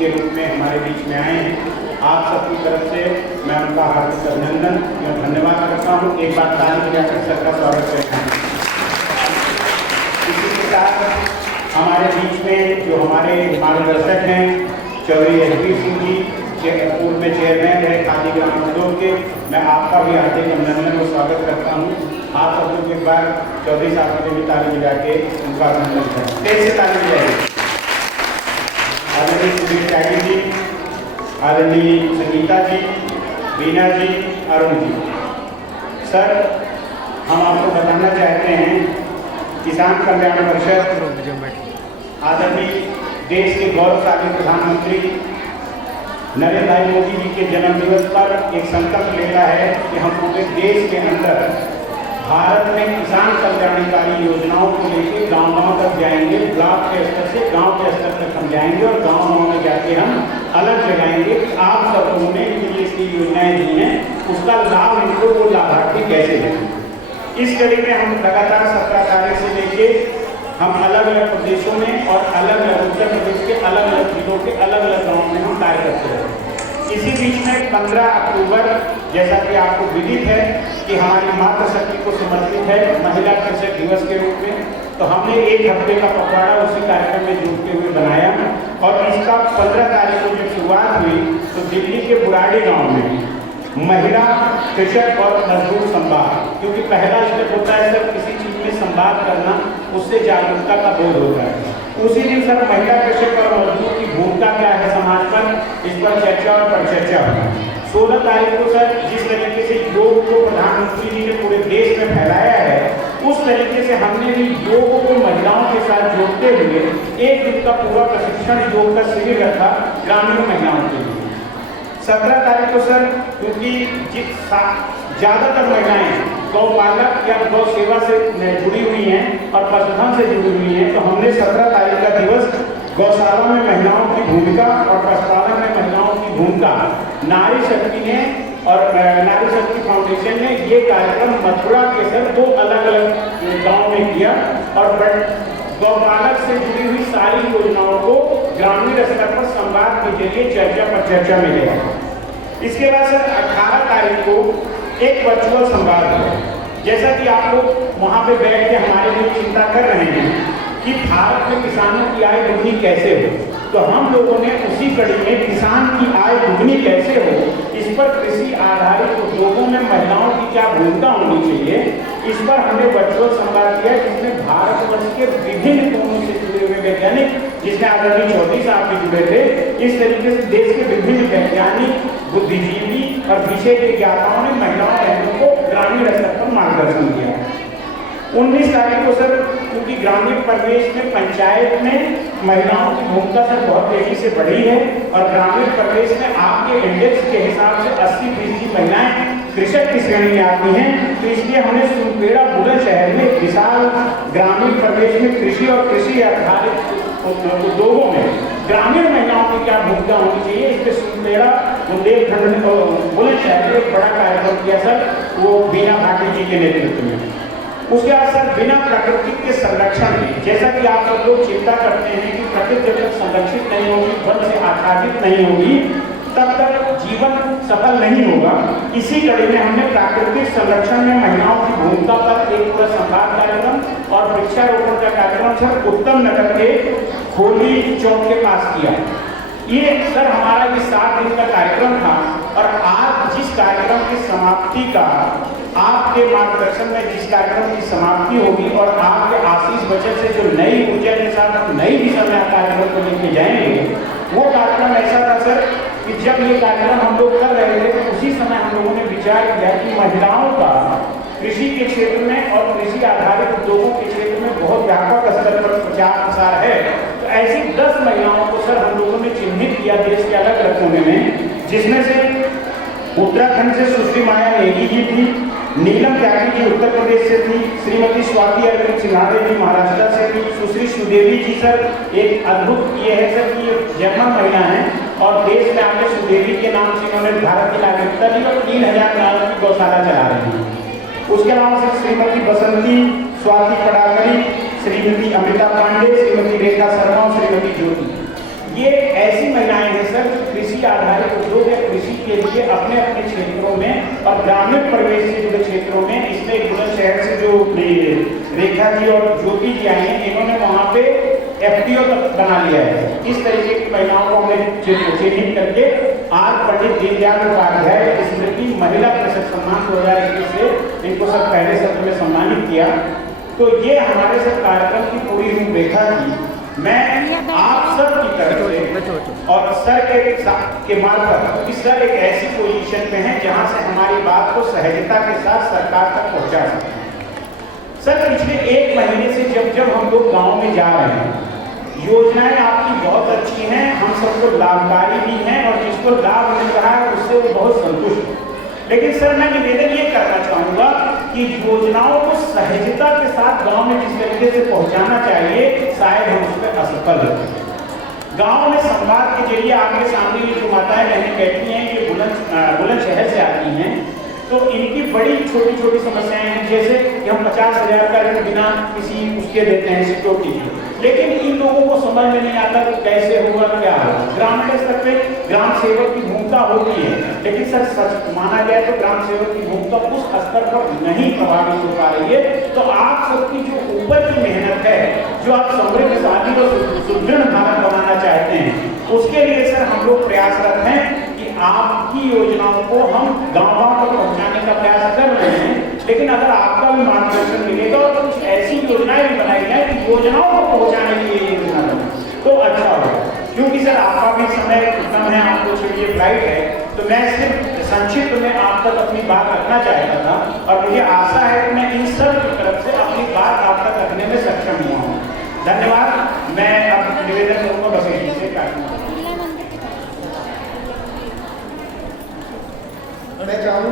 के रूप में हमारे बीच में आए हैं। आप सबकी तरफ से मैं उनका हार्दिक अभिनंदन या धन्यवाद करता हूँ। एक बार ताली बजाकर सर का स्वागत करता हूँ। इसी के साथ हमारे बीच में जो हमारे मार्गदर्शक हैं चौधरी एचपी सिंह जी, पूर्व में चेयरमैन है खादी ग्राम उद्योग के, मैं आपका भी हार्दिक अभिनंदन और स्वागत करता हूँ। आप सब लोग एक बार चौधरी साहब के लिए ताली बजा के उनका अभिनंदन करें। तेज से ताली बजाइए। आदरणीय सुधीर त्यागी जी, आदरणीय संगीता जी, बीना जी, अरुण जी। सर, हम आपको बताना चाहते हैं किसान कल्याण परिषद आदरणीय देश के गौरवशाली प्रधानमंत्री नरेंद्र भाई मोदी जी के जन्मदिवस पर एक संकल्प लेता है कि हम पूरे देश के अंदर भारत में किसान कल्याणकारी योजनाओं को लेकर गांव-गांव तक जाएंगे, ब्लॉक के स्तर से गांव के स्तर तक हम जाएंगे और गांव-गांव में जाके हम अलग जगाएंगे कि आप सब लोगों ने जो इसकी योजनाएं दी हैं उसका लाभ इनको वो लाभार्थी कैसे देंगे। इस कड़ी में हम लगातार 17 तारीख से लेके हम अलग अलग प्रदेशों में और अलग अलग उत्तर प्रदेश के अलग अलग जिलों के अलग अलग गाँव में हम कार्य करते हैं। इसी बीच में 15 अक्टूबर जैसा कि आपको विदित है कि हमारी मातृशक्ति को समर्पित है महिला कृषक दिवस के रूप में, तो हमने एक हफ्ते का पखवाड़ा उसी कार्यक्रम में जुड़ते हुए बनाया और इसका 15 तारीख को जब शुरुआत हुई तो दिल्ली के बुराड़ी गांव में महिला कृषक और मजदूर संवाद, क्योंकि पहला स्टेप होता है सर किसी चीज में संवाद करना, उससे जागरूकता का बोध होता है। उसी दिन सर महिला कृषक और मजदूर की भूमिका क्या है समाज पर, इस पर चर्चा और परिचर्चा हुई। 16 तारीख को सर जिस तरीके से योग को प्रधानमंत्री जी ने पूरे देश में फैलाया है उस तरीके से हमने भी योग को महिलाओं के साथ जोड़ते हुए एक दिन का पूरा प्रशिक्षण योग का शिविर रखा ग्रामीण महिलाओं के लिए। 17 तारीख को सर क्योंकि ज्यादातर महिलाएं गौपालक या गौ सेवा से जुड़ी हुई हैं और पशुधन से जुड़ी हुई हैं, तो हमने 17 तारीख का दिवस गौशाला में महिलाओं की भूमिका और पशुपालन में महिलाओं की भूमिका नारी शक्ति ने और नारी शक्ति फाउंडेशन ने ये कार्यक्रम मथुरा के सर 2 अलग अलग गाँव में किया और गौपालक से जुड़ी हुई सारी योजनाओं को ग्रामीण स्तर पर संवाद के जरिए चर्चा पर चर्चा में ले आया। इसके बाद सर 18 तारीख को एक वर्चुअल संवाद है। जैसा कि आप लोग वहाँ पे बैठ के हमारे लिए चिंता कर रहे हैं कि भारत में किसानों की आय दुगनी कैसे हो, तो हम लोगों ने उसी कड़ी में किसान की आय दुगनी कैसे हो इस पर कृषि आधारित उद्योगों में महिलाओं की क्या भूमिका होनी चाहिए, इस पर हमने वर्चुअल संवाद किया जिसमें भारतवर्ष के विभिन्न कोनों से जुड़े हुए वैज्ञानिक, जिसमें आदरणीय चौधरी साहब भी जुड़े थे, इस तरीके से देश के विभिन्न वैज्ञानिक, बुद्धिजीवी और विषय विज्ञाताओं ने महिलाओं बहनों को ग्रामीण स्तर पर मार्गदर्शन दिया। 19 तारीख को सर क्योंकि ग्रामीण परिवेश में पंचायत में महिलाओं की भूमिका सर बहुत तेजी से बढ़ी है और ग्रामीण परिवेश में आपके इंडेक्स के हिसाब से 80% महिलाएं कृषक की श्रेणी में आती हैं, तो इसलिए हमने सुनपेड़ा बुलंदशहर में विशाल ग्रामीण परिवेश में कृषि और कृषि आधारित उद्योगों में ग्रामीण महिलाओं की क्या भूमिका होनी चाहिए, इस पर सुनपेड़ा बुंदेलखंड में बुलंदशहर में एक बड़ा कार्यक्रम किया सर, वो बीना भाटी जी के नेतृत्व में। उसके बाद सर बिना प्रकृति के संरक्षण में, जैसा कि आप सब लोग चिंता करते हैं कि प्रकृति जब तक संरक्षित नहीं होगी, वन से आच्छादित नहीं होगी, तब तक जीवन सफल नहीं होगा। इसी कड़ी में हमने प्राकृतिक संरक्षण में महिलाओं की भूमिका पर एक पूरा संवाद कार्यक्रम और वृक्षारोपण का कार्यक्रम सर उत्तम नगर के होली चौक के पास किया। ये सर हमारा ये 7 दिन का कार्यक्रम था और आज जिस कार्यक्रम की समाप्ति का आपके मार्गदर्शन में जिस कार्यक्रम की समाप्ति होगी और आपके आशीष वचन से जो नई ऊर्जा के साथ हम नई दिशा में कार्यक्रम को लेके जाएंगे, वो कार्यक्रम ऐसा था सर कि जब ये कार्यक्रम हम लोग कर रहे थे तो उसी समय हम लोगों ने विचार किया कि महिलाओं का कृषि के क्षेत्र में और कृषि आधारित उद्योगों के क्षेत्र में बहुत व्यापक स्तर पर प्रचार प्रसार है, तो ऐसी 10 महिलाओं को सर हम लोगों ने चिन्हित किया देश के अलग अलग कोने में, जिसमें से उत्तराखंड से सुश्री माया नेगी जी थी, नीलम त्यागी जी उत्तर प्रदेश से थी, श्रीमती स्वाति अरविंद सिन्हारे जी महाराष्ट्र से थी, सुश्री सुदेवी जी सर एक अद्भुत ये है सर कि जर्मन महिला हैं और देश में आके सुदेवी के नाम से उन्होंने भारत की नागरिकता ली और 3000 नाम की गौशाला चला रही हैं। उसके अलावा सर श्रीमती बसंती स्वाति पड़ाकरी, श्रीमती अमृता पांडे, श्रीमती रेखा शर्मा और श्रीमती ज्योति, ये ऐसी महिलाएं कृषि आधारित उद्योग या कृषि के लिए अपने अपने क्षेत्रों में और ग्रामीण परिवेश से जुड़े क्षेत्रों में, इसमें बुलंदशहर से जो रेखा जी और ज्योति जी आई हैं, इन्होंने वहाँ पे FPO तक बना लिया है। इस तरीके की महिलाओं को हमने चिन्हित करके आज पंडित दीनदयाल उपाध्याय स्मृति महिला कृषक सम्मान 2021 से इनको सब पहले सत्र में सम्मानित किया। तो ये हमारे सब कार्यक्रम की पूरी रूपरेखा थी। मैं आप सब की तरफ से और सर के मार्फत कि सर एक ऐसी पोजीशन पे हैं जहां से हमारी बात को सहजता के साथ सरकार तक पहुंचा सकते हैं। सर पिछले 1 महीने से जब हम लोग गांव में जा रहे हैं, योजनाएं आपकी बहुत अच्छी हैं, हम सबको लाभकारी भी हैं और जिसको लाभ मिल रहा है उससे वो बहुत संतुष्ट है। लेकिन सर मैं निवेदन ये करना चाहूँगा कि योजनाओं को सहजता के साथ गांव में जिस तरीके से पहुंचाना चाहिए, शायद हम उसमें असफल हैं। गांव में संवाद के जरिए आपके सामने ये जो माताएं बहनें बैठी हैं, ये बुलंदशहर से आती हैं, तो इनकी बड़ी छोटी छोटी समस्याएं हैं, जैसे कि हम 50,000 का ऋण बिना किसी उसके देते हैं सिक्योरिटी के, लेकिन इन लोगों को समझ में नहीं आता कि कैसे होगा, क्या होगा। ग्रामीण स्तर पे ग्राम सेवक की भूमिका होती है, लेकिन सर सच माना जाए तो ग्राम सेवक की भूमिका उस स्तर पर नहीं प्रभावित हो पा रही है। तो आप सबकी जो ऊपर की मेहनत है, जो आप समृद्धशाली और सुदृढ़ भारत बनाना चाहते हैं, उसके लिए सर हम लोग प्रयासरत हैं कि आपकी योजनाओं को हम गाँव-गाँव तक पहुँचाने का प्रयास कर रहे हैं। लेकिन अगर आपका भी मार्गदर्शन मिलेगा और कुछ ऐसी योजनाएं भी बनाई जाए कि योजनाओं को पहुँचाने के लिए योजना बने तो अच्छा होगा। क्योंकि सर आपका भी समय कम है, आपको छुट्टी फ्लाइट है, तो मैं सिर्फ संक्षिप्त में आप तक अपनी बात रखना चाहता था और मुझे आशा है कि मैं इन सब की तरफ से अपनी बात आप तक रखने में सक्षम हुआ हूँ। धन्यवाद। मैं अब निवेदन करूँगा बसेड़ी से काटूंगा। मैं चाहूँगा